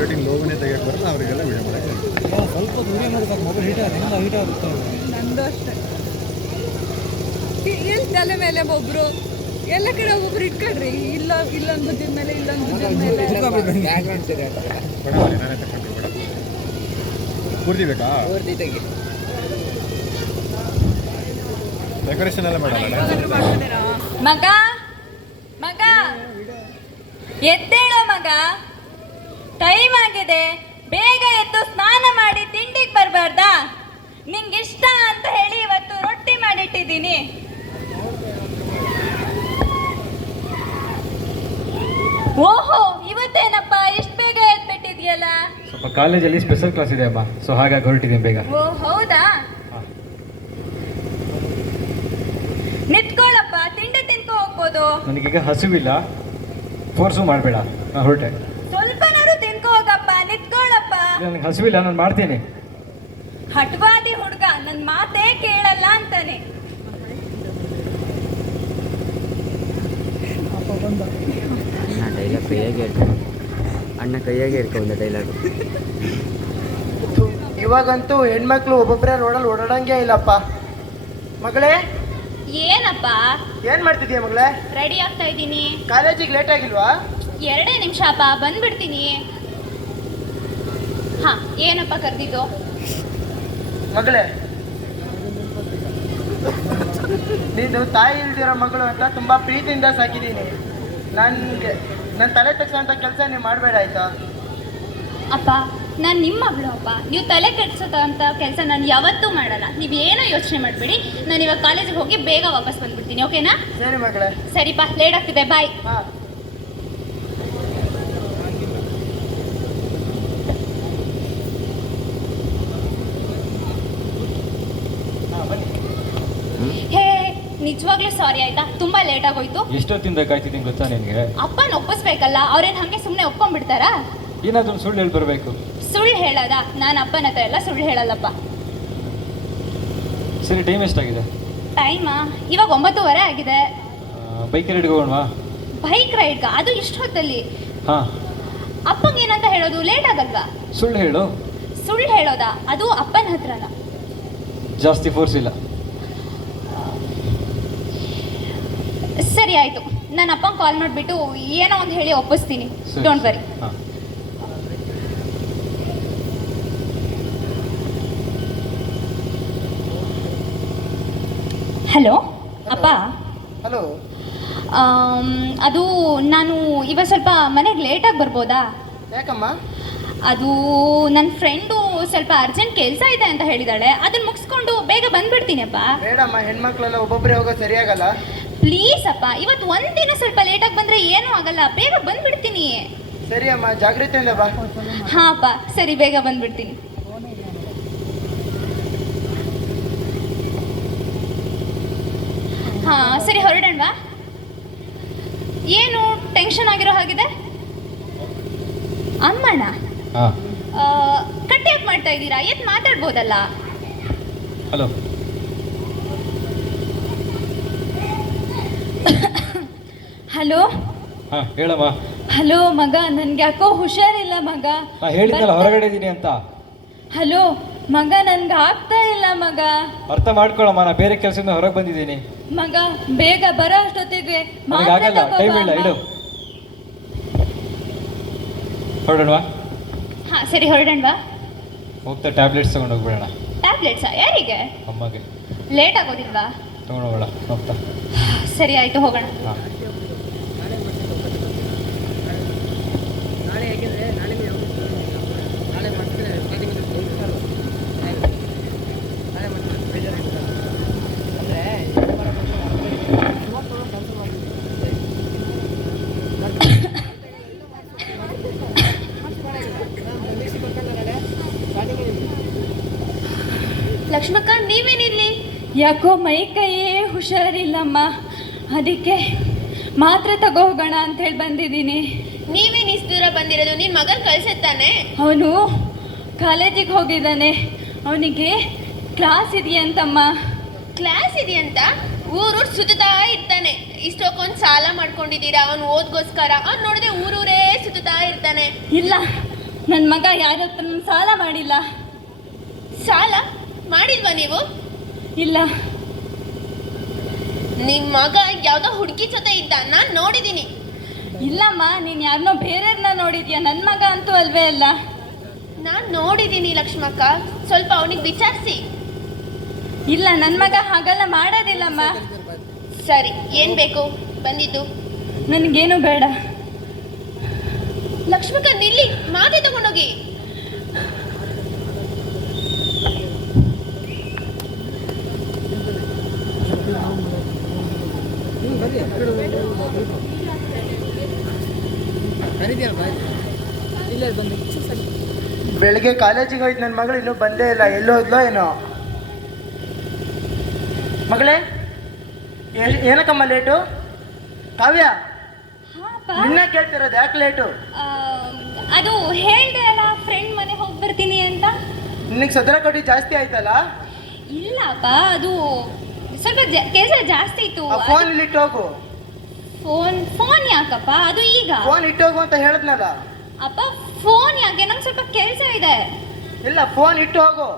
Rating ಲೋಗನೇ ತೆಗಿಯಕ್ಕೆ ಬರಲ್ಲ ಅವರಿಗೆಲ್ಲ video ಮಾಡೋಕ್ಕೆ ಸ್ವಲ್ಪ ದೂರ ಮಾಡೋದು ಮೊಬೈಲ್ ಹೀಟ್ ಆಗುತ್ತೆ. ನಂದು ಅಷ್ಟೇ. ಎಲ್ಲಿ ತಲೆ ಮೇಲೆ ಒಬ್ಬರು ಎಲ್ಲ ಕಡೆ ಒಬ್ಬೊಬ್ರು ಇಟ್ಕೊಳ್ರಿ. ಇಲ್ಲೊಂದು ಬುದ್ದಿದ ಮೇಲೆ ಇಲ್ಲೊಂದು ಬುದ್ದಿದ ಮೇಲೆ ಕೊಡ ನಾನೇ ತಗೊಂಡ್ರು ಬೇಡ ಪೂರ್ತಿ ಬೇಕಾ? ಪೂರ್ತಿ ತೆಗಿ. ಡೆಕೋರೇಷನ್ ಎಲ್ಲ ಮಾಡಲ್ಲ. ಮಗ ಮಗ ಎದ್ದೇಳೋ ಮಗ, ಟೈಮ್ ಆಗಿದೆ. ಬೇಗ ಎದ್ದು ಸ್ನಾನ ಮಾಡಿ ತಿಂಡಿಗೆ ಬರಬಾರ್ದಾ? ನಿಂಗಿಷ್ಟ ಅಂತ ಹೇಳಿ ಇವತ್ತು ರೊಟ್ಟಿ ಮಾಡಿಟ್ಟಿದ್ದೀನಿ. ಓಹೋ, ಇವತ್ತೇನಪ್ಪ ಇಷ್ಟು ಬೇಗ ಎದ್ಬಿಟ್ಟಿದ್ಯಲ್ಲ? ಸ್ವಲ್ಪ ಕಾಲೇಜಲ್ಲಿ ಸ್ಪೆಷಲ್ ಕ್ಲಾಸ್ ಇದೆ ಅಮ್ಮ, ಸೊ ಹಾಗಾಗಿ ಹೊರಟಿದ್ದೀನಿ ಬೇಗ. ಓ ಹೌದಾ? ನಿಂತ್ಕೊಳ್ಳಪ್ಪ, ತಿಂಡಿ ತಿನ್ಕೊ ಹೋಗ್ಬೋದು. ನನಗೀಗ ಹಸಿವಿಲ್ಲ, ಫೋರ್ಸು ಮಾಡಬೇಡ, ನಾನು ಹೊರಟೆ. ಸ್ವಲ್ಪನಾರು ತಿನ್ಕೊ ಹೋಗಪ್ಪ, ನಿಂತ್ಕೊಳ್ಳಪ್ಪ. ನನಗೆ ಹಸಿವಿಲ್ಲ, ನಾನು ಮಾಡ್ತೀನಿ. ಹಠವಾದಿ ಹುಡುಗ, ನನ್ನ ಮಾತೇ ಕೇಳಲ್ಲ ಅಂತಾನೆ. ಅಣ್ಣ ಡೈಲಾಗ್ ಕೈಯಾಗೆ ಇರ್ಕೊಂಡು ಅಣ್ಣ ಕೈಯಾಗೆ ಇರ್ಕೊಂಡು ಡೈಲಾಗು. ಇವಾಗಂತೂ ಹೆಣ್ಮಕ್ಳು ಒಬ್ಬೊಬ್ಬರೇ ರೋಡಲ್ಲಿ ಓಡಾಡಂಗೆ ಇಲ್ಲಪ್ಪ. ಮಗಳೇ, ಏನಪ್ಪ? ಏನ್ ಮಾಡ್ತಿದ್ಯಾ ಮಗಳೇ? ರೆಡಿ ಆಗ್ತಾ ಇದ್ದೀನಿ. ಕಾಲೇಜಿಗೆ ಲೇಟ್ ಆಗಿಲ್ವಾ? 2 ನಿಮಿಷ ಅಪ್ಪ, ಬಂದ್ಬಿಡ್ತೀನಿ. ಹಾ, ಏನಪ್ಪ ಕರೆದಿದ್ದು? ಮಗಳೇ, ನೀನು ತಾಯಿ ಇಲ್ದಿರೋ ಮಗಳು ಅಂತ ತುಂಬಾ ಪ್ರೀತಿಯಿಂದ ಸಾಕಿದ್ದೀನಿ. ನನ್ನ ತಲೆ ತಗ್ಸೋಂಥ ಕೆಲಸ ನೀವು ಮಾಡಬೇಡ ಆಯ್ತಾ? ಅಪ್ಪ, ನಾನು ನಿಮ್ಮ ಮಗಳು ಅಪ್ಪ. ನೀವು ತಲೆ ಕೆಡ್ಸೋಂಥ ಕೆಲಸ ನಾನು ಯಾವತ್ತೂ ಮಾಡಲ್ಲ. ನೀವೇನೋ ಯೋಚನೆ ಮಾಡಬೇಡಿ. ನಾನು ಇವಾಗ ಕಾಲೇಜಿಗೆ ಹೋಗಿ ಬೇಗ ವಾಪಸ್ ಬಂದ್ಬಿಡ್ತೀನಿ, ಓಕೆನಾ? ಸರಿ ಮಗಳೇ. ಸರಿಪ್ಪ, ಲೇಟ್ ಆಗ್ತಿದೆ, ಬಾಯ್. ಹಾಂ. ಹೇ, ನಿಜವಾಗ್ಲೂ ಸಾರಿ ಆಯ್ತಾ, ತುಂಬಾ ಲೇಟ್ ಆಗೋಯ್ತು. ಎಷ್ಟೊತ್ತಿಂದ ಕಾಯ್ತಿದ್ದೀನಿ ಗೊತ್ತಾ ನಿನಗೆ? ಅಪ್ಪನ ಒಪ್ಪಿಸ್ಬೇಕಲ್ಲ, ಅವ್ರೇನು ಹಾಗೆ ಸುಮ್ಮನೆ ಒಪ್ಕೊಂಡ್ಬಿಡ್ತಾರಾ? ಏನಾದರೂ ಸುಳ್ಳು ಹೇಳಿ ಬರಬೇಕು. ಸುಳ್ಳು ಹೇಳೋದ? ನಾನು ಅಪ್ಪನ ಹತ್ರ ಎಲ್ಲ ಸುಳ್ಳು ಹೇಳಲ್ಲಪ್ಪ. ಸರಿ, ಟೈಮ್ ಎಷ್ಟಾಗಿದೆ? ಟೈಮಾ ಇವಾಗ 9:30 ಆಗಿದೆ. ಬೈಕ್ ರೈಡ್ಗೆ ಹೋಗೋಣವಾ? ಬೈಕ್ ರೈಡ್ಗ? ಅದು ಇಷ್ಟು ಹೊತ್ತಲ್ಲಿ? ಹಾಂ. ಅಪ್ಪಂಗೆ ಏನಂತ ಹೇಳೋದು? ಲೇಟ್ ಆಗಲ್ವಾ? ಸುಳ್ಳು ಹೇಳು. ಸುಳ್ಳು ಹೇಳೋದಾ? ಅದು ಅಪ್ಪನ ಹತ್ರನ? ಜಾಸ್ತಿ ಫೋರ್ಸ್ ಇಲ್ಲ. ಸರಿ ಆಯ್ತು, ನಾನು ಅಪ್ಪಂಗೆ ಕಾಲ್ ಮಾಡಿಬಿಟ್ಟು ಏನೋ ಒಂದು ಹೇಳಿ ಒಪ್ಪಿಸ್ತೀನಿ. Don't worry. ಹಾಂ. ಹಲೋ ಅಪ್ಪ. ಹಲೋ. ಅದು ನಾನು ಇವಾಗ ಸ್ವಲ್ಪ ಮನೆಗೆ ಲೇಟಾಗಿ ಬರ್ಬೋದಾ? ಯಾಕಮ್ಮ? ಅದು ನನ್ನ ಫ್ರೆಂಡು ಸ್ವಲ್ಪ ಅರ್ಜೆಂಟ್ ಕೆಲಸ ಇದೆ ಅಂತ ಹೇಳಿದಾಳೆ. ಅದನ್ನ ಮುಗಿಸ್ಕೊಂಡು ಬೇಗ ಬಂದ್ಬಿಡ್ತೀನಿ ಅಪ್ಪ. ಬೇಡಮ್ಮ, ಹೆಣ್ಮಕ್ಳೆಲ್ಲ ಒಬ್ಬೊಬ್ಬರೇ ಹೋಗೋದು ಸರಿಯಾಗಲ್ಲ. ಪ್ಲೀಸ್ ಅಪ್ಪ, ಇವತ್ತು ಒಂದಿನ ಸ್ವಲ್ಪ ಲೇಟಾಗಿ ಬಂದರೆ ಏನೂ ಆಗಲ್ಲ, ಬೇಗ ಬಂದ್ಬಿಡ್ತೀನಿ. ಸರಿ ಅಮ್ಮ, ಜಾಗ್ರತೆಯಿಂದ ಬಾ. ಹಾಂ ಅಪ್ಪ, ಸರಿ, ಬೇಗ ಬಂದ್ಬಿಡ್ತೀನಿ. ಹಾಂ ಸರಿ, ಹೊರಡೋಣವಾ? ಏನು ಟೆನ್ಷನ್ ಆಗಿರೋ ಹಾಗಿದೆ? ಅಮ್ಮಣ್ಣ ಹಾಂ. ಕಟ್ ಯಾಕೆ ಮಾಡ್ತಾ ಇದ್ದೀರಾ? ಎದ್ದು ಮಾತಾಡ್ಬೋದಲ್ಲ? ಹಲೋ. ಹಲೋ. ಹಾಂ, ಹೇಳಮ್ಮ. ಹಲೋ ಮಗ, ನನ್ಗೆ ಯಾಕೋ ಹುಷಾರಿಲ್ಲ ಮಗ. ನಾನು ಹೇಳಿದ್ನಲ್ಲ ಹೊರಗಡೆ ಇದ್ದೀನಿ ಅಂತ. ಹಲೋ ಮಗ, ನನ್ಗೆ ಆಗ್ತಾ ಇಲ್ಲ ಮಗ. ಅರ್ಥ ಮಾಡ್ಕೊಳ್ಳಮ್ಮ, ನಾನು ಬೇರೆ ಕೆಲಸದಿಂದ ಹೊರಗೆ ಬಂದಿದ್ದೀನಿ. ಮಗ, ಬೇಗ ಬರೋ ಅಷ್ಟೊತ್ತಿಗೆ ಆಗಲ್ಲ, ಟೈಮ್ ಇಲ್ಲ, ಇಡು. ಹೊರಡೋಣವಾ? ಹಾಂ ಸರಿ, ಹೊರಡೋಣವಾ? ಹೋಗ್ತಾ ಟ್ಯಾಬ್ಲೆಟ್ಸ್ ತಗೊಂಡು ಹೋಗ್ಬಿಡೋಣ. ಟ್ಯಾಬ್ಲೆಟ್ಸಾ? ಯಾರಿಗೆ? ಅಮ್ಮಗೆ. ಲೇಟ್ ಆಗೋದಿಲ್ವಾ? ತಗೊಂಡು ಹೋಗೋಣ ಹೋಗ್ತಾ. ಸರಿ ಆಯಿತು, ಹೋಗೋಣ. ಹಾಂ. ನಾಳೆ ಹೇಗಿದ್ರೆ ನಾಳೆ ನಾಳೆ ಮಾಡ್ತೀನಿ. ನಾಳೆ ಮಾಡ್ತೀನಿ, ಬೇಜಾರಾಗಿಲ್ಲ ಅಂದರೆ ಲಕ್ಷ್ಮಕ್ಕ, ನೀವೇನಿಲ್ಲಿ? ಯಾಕೋ ಮೈ ಕೈಯೇ ಹುಷಾರಿಲ್ಲಮ್ಮ, ಅದಕ್ಕೆ ಮಾತ್ರೆ ತಗೋ ಹೋಗೋಣ ಅಂತ ಹೇಳಿ ಬಂದಿದ್ದೀನಿ. ನೀವೇನು ಇಷ್ಟು ದೂರ ಬಂದಿರೋದು? ನಿನ್ನ ಮಗನ ಕಳ್ಸುತ್ತಾನೆ? ಅವನು ಕಾಲೇಜಿಗೆ ಹೋಗಿದ್ದಾನೆ, ಅವನಿಗೆ ಕ್ಲಾಸ್ ಇದೆಯಂತಮ್ಮ. ಕ್ಲಾಸ್ ಇದೆಯಂತ? ಊರೂರು ಸುತ್ತಾ ಇರ್ತಾನೆ. ಇಷ್ಟಕ್ಕೊಂದು ಸಾಲ ಮಾಡ್ಕೊಂಡಿದ್ದೀರಾ ಅವನು ಓದ್ಗೋಸ್ಕರ. ಅವ್ನು ನೋಡಿದ್ರೆ ಊರೂರೇ ಸುತ್ತಾ ಇರ್ತಾನೆ. ಇಲ್ಲ, ನನ್ನ ಮಗ ಯಾರ ಹತ್ರ ಸಾಲ ಮಾಡಿಲ್ಲ. ಸಾಲ ಮಾಡಿಲ್ವಾ ನೀವು? ಇಲ್ಲ. ನಿಮ್ಮ ಮಗ ಯಾವ್ದೋ ಹುಡುಗಿ ಜೊತೆ ಇದ್ದ, ನಾನು ನೋಡಿದ್ದೀನಿ. ಇಲ್ಲಮ್ಮ, ನೀನು ಯಾರನ್ನೋ ಬೇರೆಯವ್ರನ್ನ ನೋಡಿದ್ಯಾ, ನನ್ನ ಮಗ ಅಂತೂ ಅಲ್ವೇ ಅಲ್ಲ. ನಾನು ನೋಡಿದ್ದೀನಿ ಲಕ್ಷ್ಮಕ್ಕ, ಸ್ವಲ್ಪ ಅವನಿಗೆ ವಿಚಾರಿಸಿ. ಇಲ್ಲ, ನನ್ನ ಮಗ ಹಾಗೆಲ್ಲ ಮಾಡೋದಿಲ್ಲಮ್ಮ. ಸರಿ, ಏನು ಬೇಕು ಬಂದಿದ್ದು? ನನಗೇನು ಬೇಡ. ಲಕ್ಷ್ಮಕ್ಕ ನಿಲ್ಲಿ, ಮಾತೆ ತಗೊಂಡೋಗಿ. ಬೆಳಿಗ್ಗೆ ಕಾಲೇಜಿಗೆ ಹೋಯ್ತು ನನ್ನ ಮಗಳು, ಇನ್ನೂ ಬಂದೇ ಇಲ್ಲ. ಎಲ್ಲೋ ಹೋದ್ಲೋ ಏನೋ. ಮಗಳೇ, ಏನಕ್ಕಮ್ಮ ಲೇಟು? ಕಾವ್ಯ, ನಿನ್ನ ಕೇಳ್ತಿರೋದು ಯಾಕೆ ಲೇಟು? ಅದು ಹೇಳ್ದೆ ಅಲ್ಲ, ಫ್ರೆಂಡ್ ಮನೆ ಹೋಗಿ ಬರ್ತೀನಿ ಅಂತ. ನಿನಗೆ ಸದರ ಕೊಟ್ಟು ಜಾಸ್ತಿ ಆಯ್ತಲ್ಲ? ಇಲ್ಲಪ್ಪ, ಅದು ಸ್ವಲ್ಪ ಕೆಲಸ ಜಾಸ್ತಿ ಇತ್ತು. ಫೋನ್ ಇಲ್ಲಿ ಇಟ್ಟೋಗು. ಫೋನ್ ಯಾಕಪ್ಪ? ಅದು ಈಗ ಫೋನ್ ಇಟ್ಟೋಗು ಅಂತ ಹೇಳಿದ್ನಲ್ಲ. ಅಪ್ಪ, ಫೋನ್ ಯಾಕೆ? ನಂಗೆ ಸ್ವಲ್ಪ ಕೆಲಸ ಇದೆ. ಇಲ್ಲ, ಫೋನ್ ಇಟ್ಟು ಹೋಗು.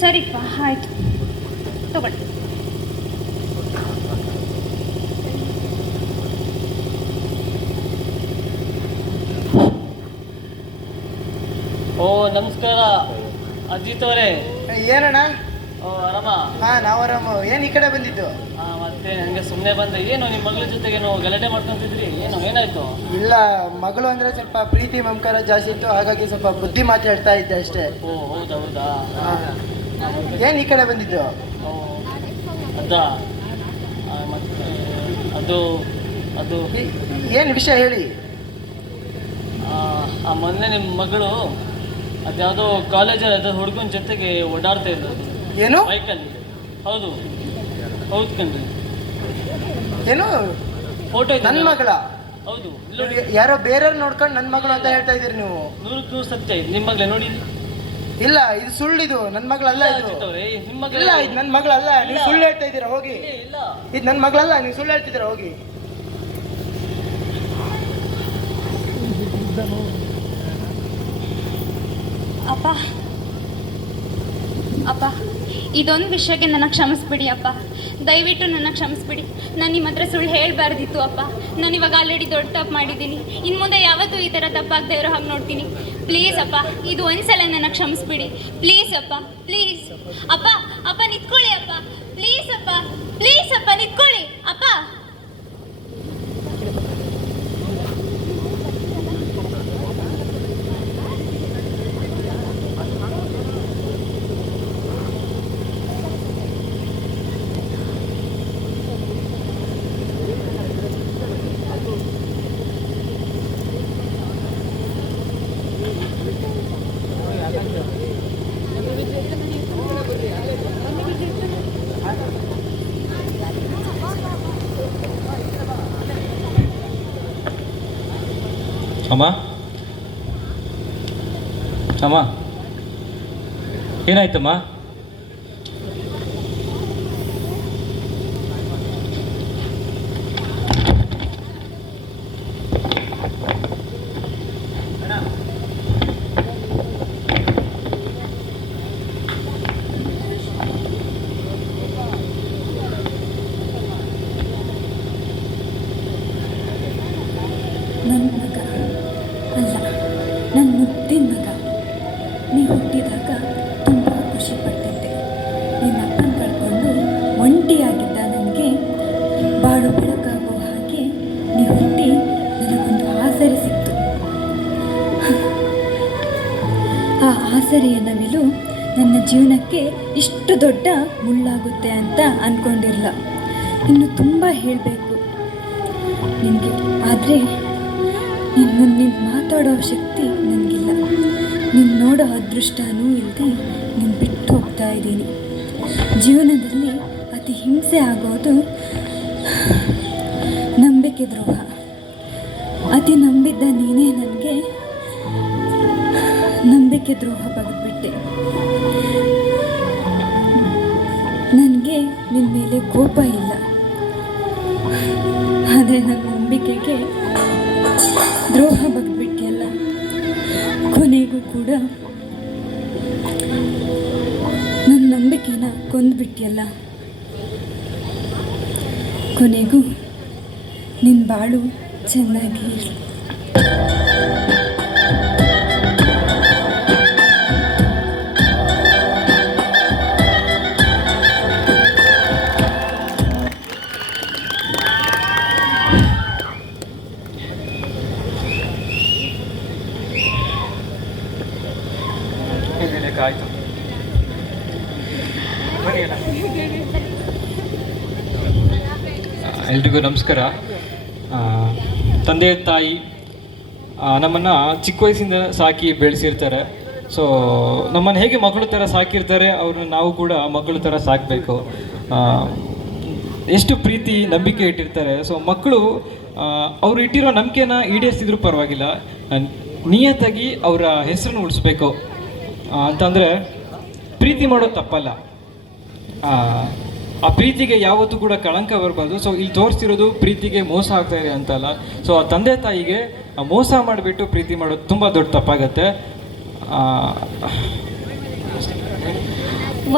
ಸರಿಪ್ಪ, ಆಯ್ತು, ತಗೊಳ್ಳಿ. ಓ ನಮಸ್ಕಾರ ಅಜಿತ್ ಅವರೇ. ಏನಣ್ಣ? ಓ ಆರಾಮ? ಹಾ, ನಾವು ಆರಾಮ. ಏನು ಈ ಕಡೆ ಬಂದಿದ್ದು? ಮತ್ತೆ ನನಗೆ ಸುಮ್ಮನೆ ಬಂದೆ. ಏನು ನಿಮ್ಮ ಮಗಳ ಜೊತೆಗೇನು ಗಲಾಟೆ ಮಾಡ್ಕೊಂತಿದ್ರಿ? ಏನಾಯ್ತು? ಇಲ್ಲ, ಮಗಳು ಅಂದ್ರೆ ಸ್ವಲ್ಪ ಪ್ರೀತಿ ಮಮಕಾರ ಜಾಸ್ತಿ ಇತ್ತು, ಹಾಗಾಗಿ ಸ್ವಲ್ಪ ಬುದ್ಧಿ ಮಾತಾಡ್ತಾ ಇದ್ದೆ ಅಷ್ಟೇ. ಓ ಹೌದಾ? ಏನು ಈ ಕಡೆ ಬಂದಿದ್ದು? ಓ ಅದಾ? ಮತ್ತೆ ಅದು ಅದು ಏನು ವಿಷಯ ಹೇಳಿ. ಆ ಮೊನ್ನೆ ನಿಮ್ಮ ಮಗಳು ಅದ್ಯಾವುದೋ ಕಾಲೇಜಲ್ಲಿ ಅದು ಹುಡುಗನ ಜೊತೆಗೆ ಓಡಾಡ್ತಾ ಇರೋದು ಏನು? ಬೈಕಲ್ಲಿ. ಹೌದು ಕಣ್ರಿ. ಏನು ಫೋಟೋ ನನ್ನ ಮಗಳ? ಹೌದು. ಯಾರೋ ಬೇರೆಯವ್ರು ನೋಡ್ಕೊಂಡು ನನ್ನ ಮಗಳು ಅಂತ ಹೇಳ್ತಾ ಇದೀರಿ ನೀವು? 100% ಸತ್ಯ. ಇದು ನಿಮ್ಮ ಮಗಳೇ ನೋಡಿ? ಇಲ್ಲ, ಇದು ಸುಳ್ಳಿದು. ನನ್ನ ಮಗಳಲ್ಲ ಇದು. ನಿಮ್ಮ ಮಗಳ? ಇಲ್ಲ, ಇದು ನನ್ನ ಮಗಳಲ್ಲ. ನೀವು ಸುಳ್ಳು ಹೇಳ್ತಾ ಇದ್ದೀರಾ, ಹೋಗಿ. ಇಲ್ಲ, ಇದು ನನ್ನ ಮಗಳಲ್ಲ, ನೀವು ಸುಳ್ಳು ಹೇಳ್ತಿದ್ದೀರಾ, ಹೋಗಿ. ಅಪ್ಪ, ಇದೊಂದು ವಿಷಯಕ್ಕೆ ನನ್ನ ಕ್ಷಮಿಸ್ಬಿಡಿ ಅಪ್ಪ. ದಯವಿಟ್ಟು ನನ್ನ ಕ್ಷಮಿಸ್ಬಿಡಿ. ನಾನು ನಿಮ್ಮ ಹತ್ರ ಸುಳ್ಳು ಹೇಳಬಾರ್ದಿತ್ತು ಅಪ್ಪ. ನಾನು ಇವಾಗ ಆಲ್ರೆಡಿ ದೊಡ್ಡ ತಪ್ಪು ಮಾಡಿದ್ದೀನಿ. ಇನ್ನು ಮುಂದೆ ಯಾವತ್ತೂ ಈ ಥರ ತಪ್ಪಾಗದೇ ಇರೋ ಹಾಗೆ ನೋಡ್ತೀನಿ. ಪ್ಲೀಸ್ ಅಪ್ಪ, ಇದು ಒಂದ್ಸಲ ನನ್ನ ಕ್ಷಮಿಸ್ಬಿಡಿ. ಪ್ಲೀಸ್ ಅಪ್ಪ, ಪ್ಲೀಸ್. ಅಪ್ಪ ನಿಂತ್ಕೊಳ್ಳಿ ಅಪ್ಪ. ಪ್ಲೀಸ್ ಅಪ್ಪ ನಿಂತ್ಕೊಳ್ಳಿ ಅಪ್ಪ. ಅಮ್ಮ, ಏನಾಯ್ತಮ್ಮ? ನನ್ನ ಮಗ ಅಲ್ಲ, ನನ್ನ ಮುದ್ದಿನ ಮಗ. ನೀ ಹುಟ್ಟಿದಾಗ ತುಂಬ ಖುಷಿಪಟ್ಟಿದ್ದೆ. ನಿನ್ನ ಅಪ್ಪನ ಕಳ್ಕೊಂಡು ಒಂಟಿಯಾಗಿದ್ದ ನನಗೆ ಬಾಳು ಬೆಳಕಾಗೋ ಹಾಗೆ ನೀ ಹುಟ್ಟಿ ನನಗೊಂದು ಆಸರೆ ಸಿಕ್ತು. ಆ ಆಸರೆಯ ನವಿಲು ನನ್ನ ಜೀವನಕ್ಕೆ ಇಷ್ಟು ದೊಡ್ಡ ಮುಳ್ಳಾಗುತ್ತೆ ಅಂತ ಅಂದ್ಕೊಂಡಿರಲ್ಲ. ಇನ್ನು ತುಂಬ ಹೇಳಬೇಕು ನಿನಗೆ, ಆದರೆ ನಿನ್ನ ಮುಂದೆ ಮಾತಾಡೋ ಶಕ್ತಿ ನನಗಿಲ್ಲ. ನೀನು ನೋಡೋ ಅದೃಷ್ಟನೂ ಇಲ್ಲದೆ ನೀನು ಬಿಟ್ಟು ಹೋಗ್ತಾ ಇದ್ದೀನಿ. ಜೀವನದಲ್ಲಿ ಅತಿ ಹಿಂಸೆ ಆಗೋದು ನಂಬಿಕೆ ದ್ರೋಹ. ಅತಿ ನಂಬಿದ್ದ ನೀನೇ ನನಗೆ ನಂಬಿಕೆ ದ್ರೋಹ ಬಗೆದ್ಬಿಟ್ಟೆ. ನನಗೆ ನಿನ್ನ ಮೇಲೆ ಕೋಪ ಇಲ್ಲ, ಆದರೆ ನನ್ನ ನಂಬಿಕೆಗೆ ದ್ರೋಹ ಬಗೆದ್ಬಿಟ್ಟಿಯಲ್ಲ. ಕೊನೆಗೂ ಕೂಡ ನನ್ನ ನಂಬಿಕೆನ ಕೊಂದ್ಬಿಟ್ಟಿಯಲ್ಲ. ಕೊನೆಗೂ ನಿನ್ನ ಬಾಳು ಚೆನ್ನಾಗಿ ಇರಲಿ. ಆಯಿತು ಎಲ್ರಿಗೂ ನಮಸ್ಕಾರ. ತಂದೆ ತಾಯಿ ನಮ್ಮನ್ನು ಚಿಕ್ಕ ವಯಸ್ಸಿಂದ ಸಾಕಿ ಬೆಳೆಸಿರ್ತಾರೆ. ಸೊ ನಮ್ಮನ್ನು ಹೇಗೆ ಮಕ್ಕಳ ಥರ ಸಾಕಿರ್ತಾರೆ ಅವ್ರನ್ನ ನಾವು ಕೂಡ ಮಕ್ಕಳ ಥರ ಸಾಕಬೇಕು. ಎಷ್ಟು ಪ್ರೀತಿ ನಂಬಿಕೆ ಇಟ್ಟಿರ್ತಾರೆ. ಸೊ ಮಕ್ಕಳು ಅವರು ಇಟ್ಟಿರೋ ನಂಬಿಕೆನ ಈಡೇರಿಸಿದ್ರು ಪರವಾಗಿಲ್ಲ, ನಿಯತ್ತಾಗಿ ಅವರ ಹೆಸರನ್ನು ಉಳಿಸ್ಬೇಕು. ಅಂತಂದರೆ ಪ್ರೀತಿ ಮಾಡೋದು ತಪ್ಪಲ್ಲ, ಆ ಪ್ರೀತಿಗೆ ಯಾವತ್ತೂ ಕೂಡ ಕಳಂಕ ಬರಬಾರ್ದು. ಸೊ ಇಲ್ಲಿ ತೋರಿಸ್ತಿರೋದು ಪ್ರೀತಿಗೆ ಮೋಸ ಆಗ್ತಾ ಇದೆ ಅಂತಲ್ಲ. ಸೊ ಆ ತಂದೆ ತಾಯಿಗೆ ಮೋಸ ಮಾಡಿಬಿಟ್ಟು ಪ್ರೀತಿ ಮಾಡೋದು ತುಂಬ ದೊಡ್ಡ ತಪ್ಪಾಗತ್ತೆ.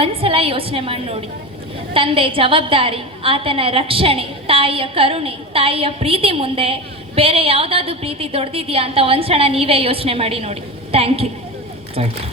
ಒಂದ್ಸಲ ಯೋಚನೆ ಮಾಡಿ ನೋಡಿ, ತಂದೆ ಜವಾಬ್ದಾರಿ, ಆತನ ರಕ್ಷಣೆ, ತಾಯಿಯ ಕರುಣೆ, ತಾಯಿಯ ಪ್ರೀತಿ ಮುಂದೆ ಬೇರೆ ಯಾವುದಾದ್ರೂ ಪ್ರೀತಿ ದೊಡ್ಡದಿದೆಯಾ ಅಂತ ಒಂದ್ಸಲ ನೀವೇ ಯೋಚನೆ ಮಾಡಿ ನೋಡಿ. Thank you. Thank you.